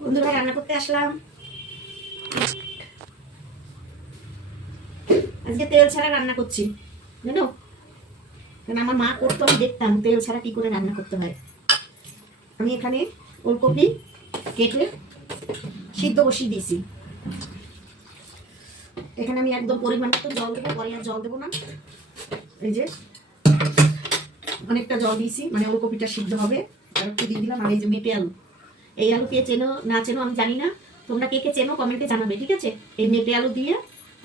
বন্ধুরা রান্না করতে আসলাম। আজকে তেল ছাড়া রান্না করছি, জানো? কারণ আমার মা করতো, আমি দেখতাম তেল ছাড়া কি করে রান্না করতে হয়। আমি এখানে ওলকপি কেটে সিদ্ধ বসিয়ে দিয়েছি। এখানে আমি একদম পরিমাণ মতো জল দেবো, পরে আর জল দেবো না। এই যে অনেকটা জল দিয়েছি, মানে ওলকপিটা সিদ্ধ হবে। আর একটু দিয়ে দিলাম। আর এই যে মেটে আলু, এই আলু কে চেনো না চেনো আমি জানি না, তোমরা কে কে চেনো কমেন্টে জানাবে, ঠিক আছে? এই মেটে আলু দিয়ে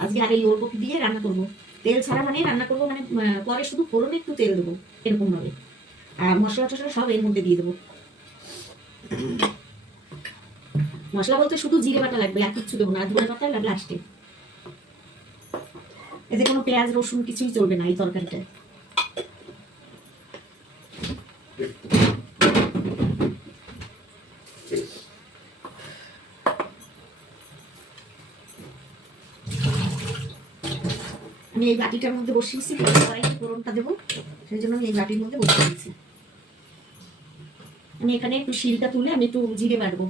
আজকে আর এই ওলকপি দিয়ে রান্না করবো। তেল ছাড়া মানে রান্না করবো, মানে পরে শুধু ফোড়নে একটু তেল দেবো এরকম ভাবে। আর মশলা টশলা সব এর মধ্যে দিয়ে দেবো। মশলা বলতে শুধু জিরে বাটা লাগবে, আর কিচ্ছু দেবো না। ধনে পাতা লাগবে লাস্টে। এতে কোনো পেঁয়াজ রসুন কিছুই চলবে না এই তরকারিটায়। আমি এই বাটিটার মধ্যে বসিয়েছি, ফোড়নটা দেবো, সেই জন্য আমি এই বাটির মধ্যে বসিয়ে দিয়েছি। আমি এখানে একটু শিলটা তুলে আমি একটু জিরে বাটবো।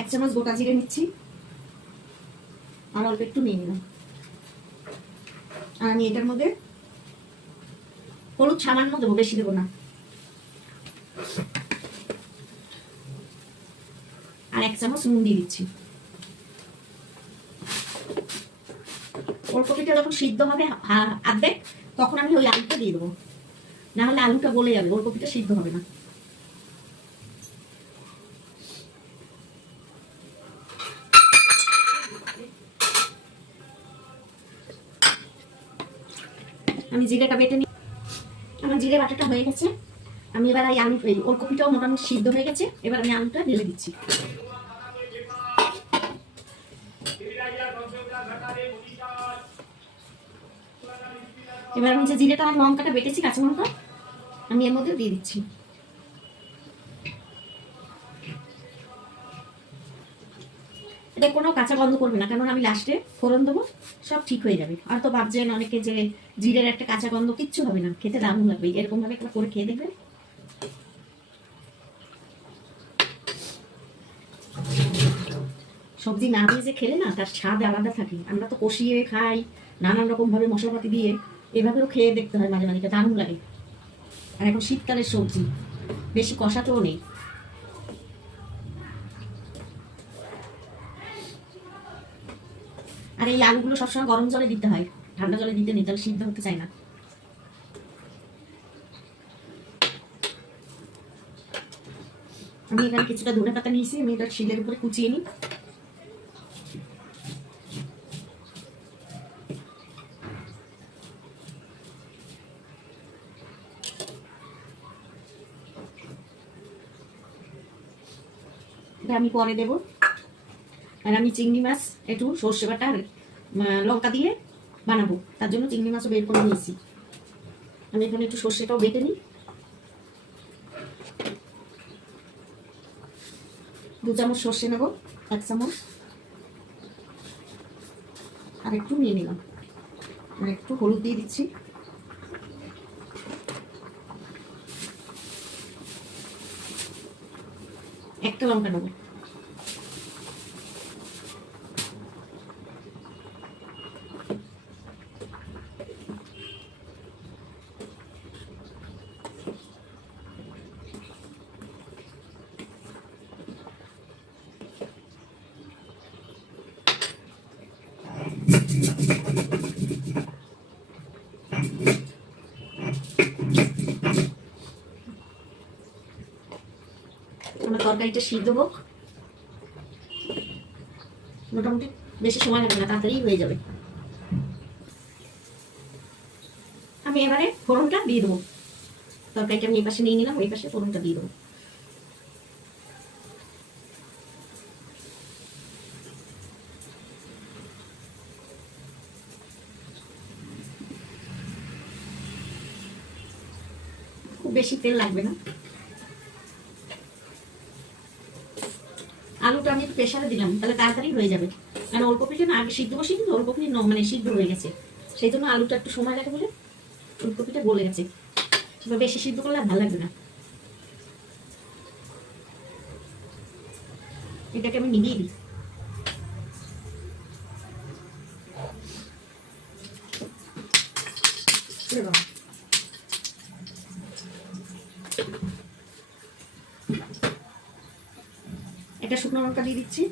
এক চামচ গোটা জিরে নিচ্ছি, আর অল্প একটু নিয়ে নিলাম। আর আমি এটার মধ্যে হলুদ সামান্য দেবো, বেশি দেবো না। আর এক চামচ নুন দিয়ে দিচ্ছি। ওলকপিটা যখন সিদ্ধ হবে আর্ধেক, তখন আমি ওই আলুটা দিয়ে দেবো, না হলে আলুটা গলে যাবে, ওলকপিটা সিদ্ধ হবে না। আমি জিরেটা বেটে নিই। আমার জিরে বাটাটা হয়ে গেছে। আমি এবার এই আলু, এই ওলকপিটাও মোটামুটি সিদ্ধ হয়ে গেছে। এবার আমি আলুটা ঢেলে দিচ্ছি। এবার আমি যে জিরেটা আর লঙ্কাটা বেটেছি, কাঁচা লঙ্কা, আমি এর মধ্যে দিয়ে দিচ্ছি। এটা কোনো কাঁচা গন্ধ করবে না, কারণ আমি লাস্টে ফোড়ন দেবো, সব ঠিক হয়ে যাবে। আর তো ভাবছেন অনেকে যে জিরের একটা কাঁচা গন্ধ, কিচ্ছু হবে না, খেতে দারুণ লাগবে। এরকম ভাবে একবার করে খেয়ে দেখবেন। সবজি না ভেজে খেলে না তার স্বাদ আলাদা থাকে। আমরা তো কষিয়ে খাই নানান রকম ভাবে মশলাপাতি দিয়ে, এভাবেও খেয়ে দেখতে হয় মাঝে মাঝে, দারুণ লাগে। আর এখন শীতকালের সবজি, বেশি কষাতেও নেই। আর এই আলুগুলো সবসময় গরম জলে দিতে হয়, ঠান্ডা জলে দিতে নেই, তাহলে সিদ্ধ হতে চায় না। আমি এখানে কিছুটা ধনে পাতা নিয়েছি, আমি এটা শিলের উপরে কুচিয়ে নিই। এটা আমি পরে দেবো। আর আমি চিংড়ি মাছ একটু সর্ষে বাটা আর লঙ্কা দিয়ে বানাবো, তার জন্য চিংড়ি মাছও বের করে নিয়েছি। আমি এখানে একটু সর্ষেটাও বেটে নিই। 2 চামচ সর্ষে নেবো, 1 চামচ, আর একটু নিয়ে নিলাম। আর একটু হলুদ দিয়ে দিচ্ছি। একটা লঙ্কা নেবো। আমার তরকারিটা সিদ্ধ হোক, মোটামুটি বেশি সময় লাগবে না, তাড়াতাড়ি হয়ে যাবে। আমি এবারে ফোড়নটা দিয়ে দেবো। তরকারিটা আমি এই পাশে নিয়ে নিলাম, ওই পাশে ফোড়নটা দিয়ে দেবো। বেশি তেল লাগবে না। আলুটা আমি একটু প্রেসারে দিলাম, তাহলে তাড়াতাড়ি হয়ে যাবে। কারণ ওলকপিটা না আগে সিদ্ধ বসিয়ে কিন্তু ওলকপি মানে সিদ্ধ হয়ে গেছে, সেই জন্য আলুটা একটু সময় লাগে বলে ওলকপিটা গলে গেছে। বেশি সিদ্ধ করলে আর ভালো লাগবে না। এটাকে আমি নিভিয়ে দিই। একটা শুকনো লঙ্কা দিয়ে দিচ্ছি।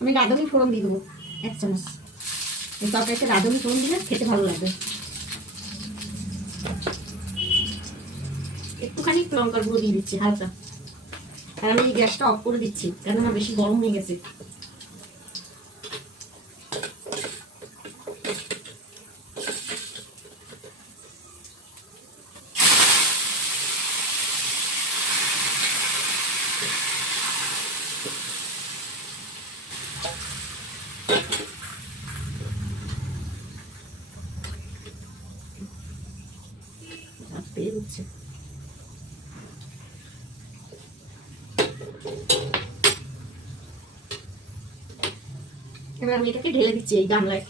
আমি রাঁধুনি ফোড়ন দিয়ে দেবো 1 চামচ। এই তরকারিতে রাঁধুনি ফোড়ন দিলে খেতে ভালো লাগবে। একটুখানি লঙ্কার গুঁড়ো দিয়ে দিচ্ছি হালকা, আর আমি এই গ্যাসটা অফ করে দিচ্ছি কেননা বেশি গরম হয়ে গেছে। পেয়ে উঠছে। এবার আমি এটাকে ঢেলে দিচ্ছি এই গামলায়।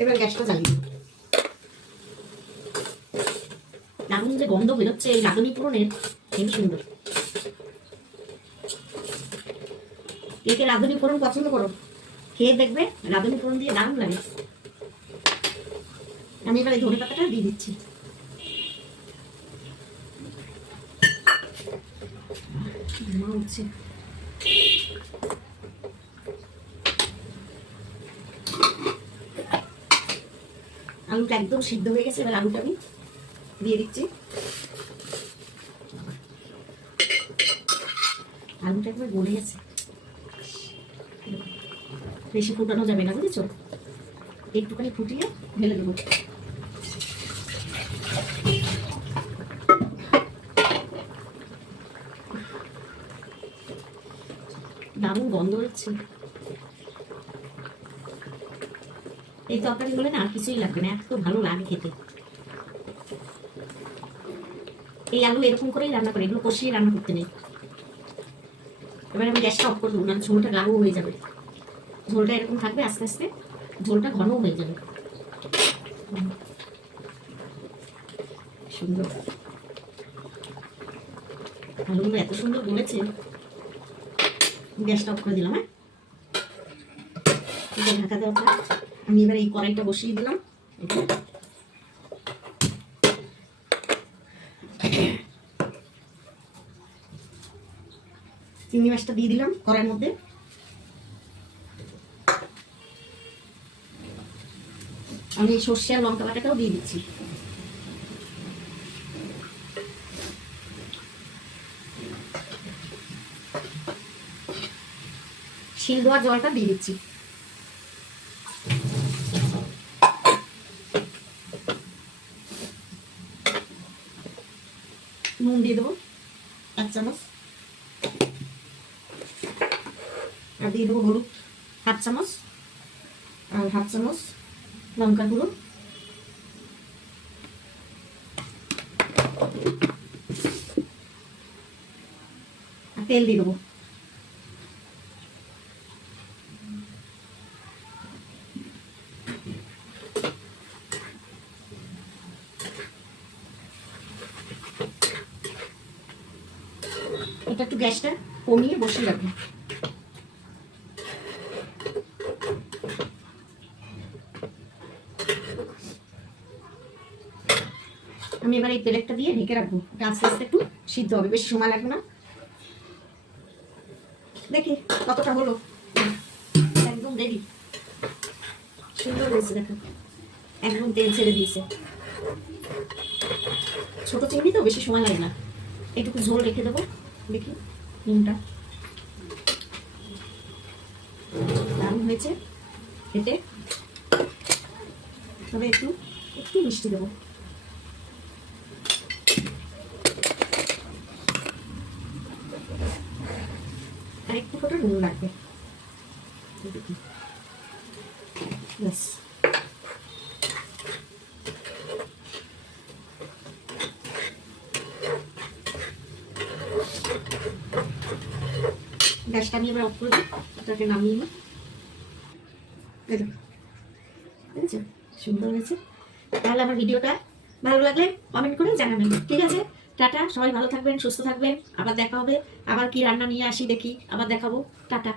এবার গ্যাসটা জ্বালিয়ে দিই। দারুণ যে গন্ধ বেরোচ্ছে এই রাঁধুনি ফোড়নের, খুবই সুন্দর। কে কে রাঁধুনি ফোড়ন পছন্দ করো খেয়ে দেখবে, রাঁধুনি ফোড়ন দিয়ে দারুণ লাগে। আমি এবার এই ধনে পাতাটা দিয়ে দিচ্ছি। উঠছে। আলুটা একদম সিদ্ধ হয়ে গেছে, এবার আলুটা আমি দিয়ে দিচ্ছি। আলুটা একবার গলে গেছে, বেশি ফুটানো যাবে না বুঝেছো, একটুখানি ফুটিয়ে ঢেলে দেবো। দারুণ গন্ধ হচ্ছে। এই তরকারি গুলো না আর কিছুই লাগবে না, এত ভালো লাগে খেতে। এই আলু এরকম করেই রান্না করে, এগুলো কষিয়ে রান্না করতে নেই। এবার আমি গ্যাসটা অফ করে দেবো, না ঝোলটা গাঢ় হয়ে যাবে। ঝোলটা এরকম থাকবে, আস্তে আস্তে ঝোলটা ঘন হয়ে যাবে। সুন্দর আলুগুলো এত সুন্দর বলেছে। গ্যাসটা অফ করে দিলাম। হ্যাঁ, ঢাকা দেওয়া থাক। আমি এবার এই কড়াইটা বসিয়ে দিলাম। চিংড়ি মাছটা দিয়ে দিলাম কড়াইয়ের মধ্যে। আমি সর্ষে আর লঙ্কা বাটাটাও দিয়ে দিচ্ছি। শিল দেওয়ার জলটা দিয়ে দিচ্ছি। নুন দিয়ে দেবো 1 চামচ, আর দিয়ে দেবো হলুদ 1/2 চামচ, আর 1/2 চামচ লঙ্কা গুঁড়ো, আর তেল দিয়ে দেবো। এটা একটু গ্যাসটা কমিয়ে বসিয়ে রাখবো। আমি এবার এই প্লেটটা দিয়ে ঢেকে রাখবো, এটা আস্তে আস্তে একটু সিদ্ধ হবে, বেশি সময় লাগবে না। দেখি কতটা হলো, একদম রেডি, সুন্দর হয়েছে দেখো, একদম তেল ছেড়ে দিয়েছে। ছোট চিংড়ি তো বেশি সময় লাগে না, একটু ঝোল রেখে দেবো। দেখি নুনটা দারুণ হয়েছে খেতে, তবে একটু একটু মিষ্টি দেবো। আর একটু ফোটা নুন লাগবে, ব্যাস। গ্যাসটা আমি এবার অফ করে দিই, এটাকে নামিয়ে নিই। দেখেছো সুন্দর হয়েছে। তাহলে আমার ভিডিওটা ভালো লাগলে কমেন্ট করে জানাবেন, ঠিক আছে? টাটা, সবাই ভালো থাকবেন, সুস্থ থাকবেন, আবার দেখা হবে। আবার কি রান্না নিয়ে আসি দেখি, আবার দেখাবো। টাটা।